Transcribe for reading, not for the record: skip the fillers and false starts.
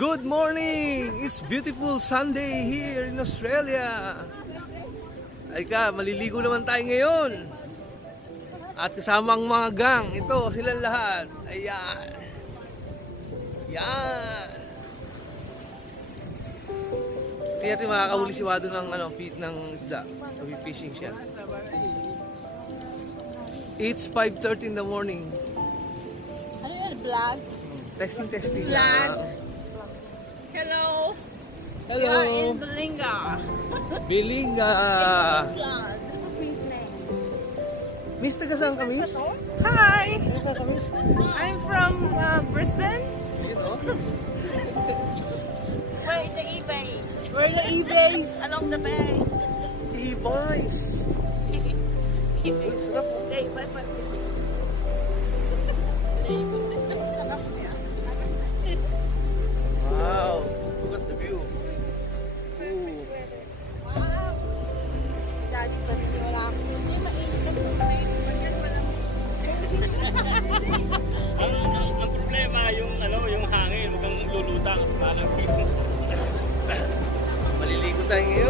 Good morning! It's beautiful Sunday here in Australia. Ay ka, maliligo naman tayo ngayon. At kasama ang mga gang. Ito, silang lahat. Ayan. Yan. Hindi natin makakahuli si Wado ng, feet ng isda. So, fishing siya. It's 5:30 in the morning. Ano yun? Vlog? Testing. Vlog. Hello. Hello. We are in Bilinga. Bilinga. Miss, taga saan ka, Miss? Hi. I'm from Brisbane. You know? We're in the e-base. We're in the e-base. Along the bay. E-boys. Sarap. Hey, bye. Wow. Look at the view. Ooh. Wow. Daddy, paniniwala ako. Hindi mainit. Ang problema yung hangin, mukhang lulutang, parang Maliligo tayo ngayon.